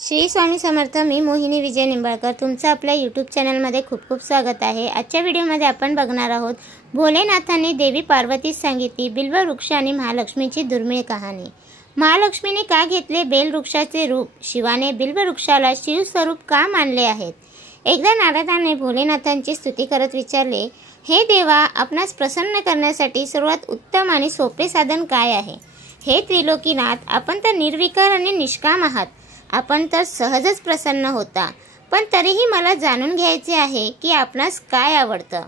श्री स्वामी समर्थ। मी मोहिनी विजय निंबाळकर तुमचं आपल्या यूट्यूब चॅनलमध्ये खूप खूप स्वागत आहे। आजच्या व्हिडिओमध्ये आपण बघणार आहोत भोलेनाथांनी देवी पार्वतीस सांगितली बिल्ववृक्ष आणि महालक्ष्मीची दुर्मिळ कहाणी। महालक्ष्मीने का घेतले बेलवृक्षाचे रूप? शिवाने बिल्ववृक्षाला शिवस्वरूप का मानले आहेत? एकदा नारदाने भोलेनाथांची स्तुती करत विचारले, हे देवा, आपणास प्रसन्न करण्यासाठी सर्वात उत्तम आणि सोपे साधन काय आहे? हे त्रिलोकीनाथ, आपण तर निर्विकार आणि निष्काम आहात। आपण तर सहजच प्रसन्न होता, पण तरीही मला जाणून घ्यायचे आहे की आपणास काय आवडतं।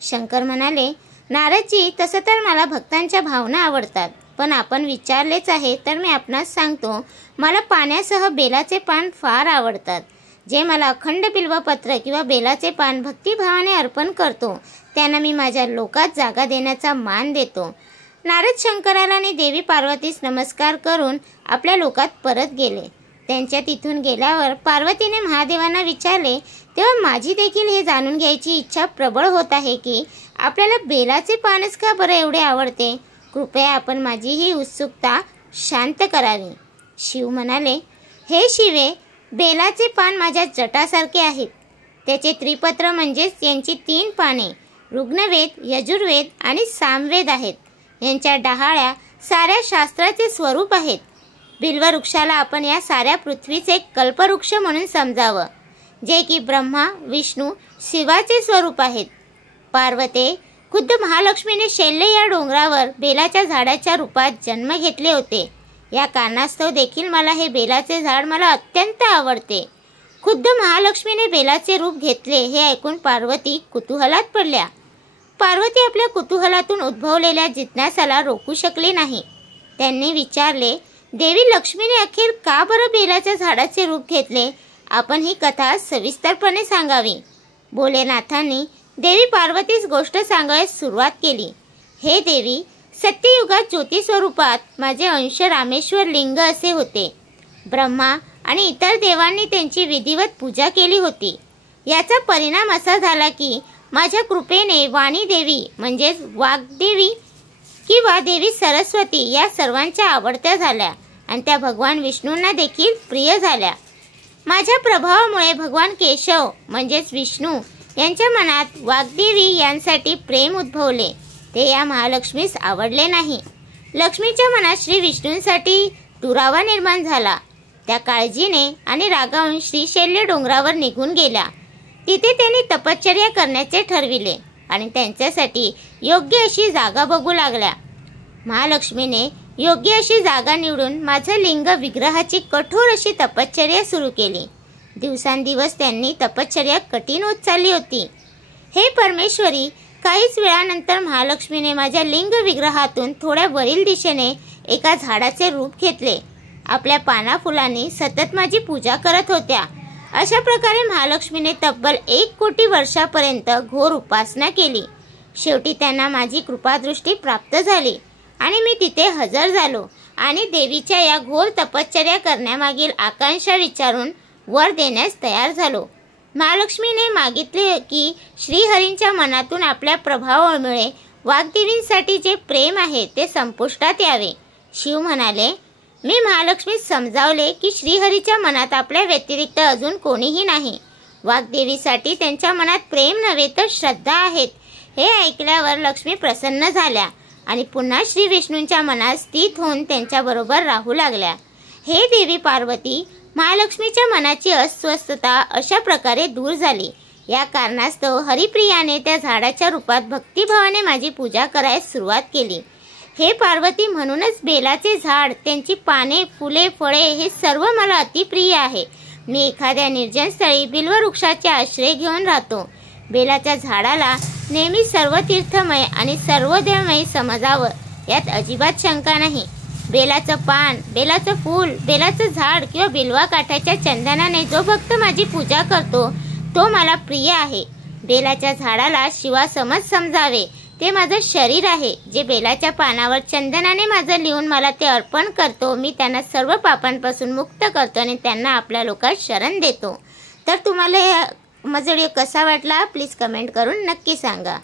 शंकर म्हणाले, नारदजी, तसं तर मला भक्तांच्या भावना आवडतात, पण आपण विचारलेच आहे तर मी आपणास सांगतो, मला पाण्यासह बेलाचे पान फार आवडतात। जे मला अखंड बिल्वपत्र किंवा बेलाचे पान भक्तिभावाने अर्पण करतो त्यांना मी माझ्या लोकात जागा देण्याचा मान देतो। नारद शंकराला आणि देवी पार्वतीस नमस्कार करून आपल्या लोकात परत गेले। त्यांच्या तिथून गेल्यावर पार्वतीने महादेवांना विचारले, तेव्हा माझी देखील हे जाणून घ्यायची इच्छा प्रबळ होत आहे की आपल्याला बेलाचे पानच का बरं एवढे आवडते? कृपया आपण माझी ही उत्सुकता शांत करावी। शिव म्हणाले, हे शिवे, बेलाचे पान माझ्या जटासारखे आहेत। त्याचे त्रिपत्र म्हणजेच यांची 3 पाने ऋग्वेद, यजुर्वेद आणि सामवेद आहेत। यांच्या डहाळ्या साऱ्या शास्त्राचे स्वरूप आहेत। बिल्ववृक्षाला आपण या साऱ्या पृथ्वीचे कल्पवृक्ष म्हणून समजावं, जे की ब्रह्मा, विष्णू, शिवाचे स्वरूप आहेत। पार्वते, खुद्द महालक्ष्मीने शैल्य या डोंगरावर बेलाच्या झाडाच्या रूपात जन्म घेतले होते। या कारणास्तव देखील मला हे बेलाचे झाड मला अत्यंत आवडते। खुद्द महालक्ष्मीने बेलाचे रूप घेतले हे ऐकून पार्वती कुतूहलात पडल्या। पार्वती आपल्या कुतूहलातून उद्भवलेल्या जिज्ञासाला रोखू शकली नाही। त्यांनी विचारले, देवी लक्ष्मीने अखेर का बरं बेलाच्या झाडाचे रूप घेतले? आपण ही कथा सविस्तरपणे सांगावी। भोलेनाथांनी देवी पार्वतीस गोष्ट सांगायला सुरुवात केली। हे देवी, सत्ययुगात ज्योती स्वरूपात माझे अंश रामेश्वर लिंग असे होते। ब्रह्मा आणि इतर देवांनी त्यांची विधिवत पूजा केली होती। याचा परिणाम असा झाला की माझ्या कृपेने वाणी देवी म्हणजेच वाग्देवी किंवा देवी सरस्वती या सर्वांच्या आवडत्या झाल्या आणि त्या भगवान विष्णूंना देखील प्रिय झाल्या। माझ्या प्रभावामुळे भगवान केशव म्हणजेच विष्णू यांच्या मनात वाग्देवी यांसाठी प्रेम उद्भवले। ते या महालक्ष्मीस आवडले नाही। लक्ष्मीच्या मनात श्री विष्णूंसाठी दुरावा निर्माण झाला। त्या काळजीने आणि रागावून श्रीशैल्य डोंगरावर निघून गेल्या। तिथे त्यांनी तपश्चर्या करण्याचे ठरविले आणि त्यांच्यासाठी योग्य अशी जागा बघू लागल्या। महालक्ष्मीने योग्य अशी जागा निवडून माझं लिंग विग्रहाची कठोर अशी तपश्चर्या सुरू केली। दिवसांदिवस त्यांनी तपश्चर्या कठीण होत चालली होती। हे परमेश्वरी, काहीच वेळानंतर महालक्ष्मीने माझ्या लिंग विग्रहातून थोड्या वरील दिशेने एका झाडाचे रूप घेतले। आपल्या पाना फुलांनी सतत माझी पूजा करत होत्या। अशा प्रकारे महालक्ष्मीने तब्बल 1 कोटी वर्षापर्यंत घोर उपासना केली। शेवटी त्यांना माझी कृपादृष्टी प्राप्त झाली आणि मी तिथे हजर झालो आणि देवीच्या या घोर तपश्चर्या करण्यामागील आकांक्षा विचारून वर देण्यास तयार झालो। महालक्ष्मीने मागितले की श्रीहरींच्या मनातून आपल्या प्रभावामुळे वाग्देवींसाठी जे प्रेम आहे ते संपुष्टात यावे। शिव म्हणाले, मी महालक्ष्मीस समजावले की श्रीहरीच्या मनात आपल्या व्यतिरिक्त अजून कोणीही नाही। वाग्देवीसाठी त्यांच्या मनात प्रेम नव्हे तर श्रद्धा आहेत। हे ऐकल्यावर लक्ष्मी प्रसन्न झाल्या आणि पुन्हा श्री विष्णूंच्या मनात स्थित होऊन त्यांच्याबरोबर राहू लागल्या। हे देवी पार्वती, महालक्ष्मीच्या मनाची अस्वस्थता अशा प्रकारे दूर झाली। या कारणास्तव हरिप्रियाने त्या झाडाच्या रूपात भक्तिभावाने माझी पूजा करायला सुरुवात केली। हे पार्वती, म्हणूनच बेलाचे झाड, त्यांची पाने, फुले, फळे हे सर्व मला अतिप्रिय आहे। मी एखाद्या निर्जन स्थळी बिल्ववृक्षाचे आश्रय घेऊन राहतो। बेलाच्या झाडाला नेहमी सर्व तीर्थमय आणि सर्व देवमय समजावं, यात अजिबात शंका नाही। बेलाचं पान, बेलाचं फूल, बेलाचं झाड किंवा बिल्वा काठाच्या चंदनाने जो भक्त माझी पूजा करतो तो मला प्रिय आहे। बेलाच्या झाडाला शिवासमज समजावे, ते माझं शरीर आहे। जे बेलाच्या पानावर चंदनाने माझं लिहून मला ते अर्पण करतो, मी त्यांना सर्व पापांपासून मुक्त करतो आणि त्यांना आपल्या लोकात शरण देतो। तर तुम्हाला माझा व्हिडिओ कसा वाटला प्लीज कमेंट करून नक्की सांगा।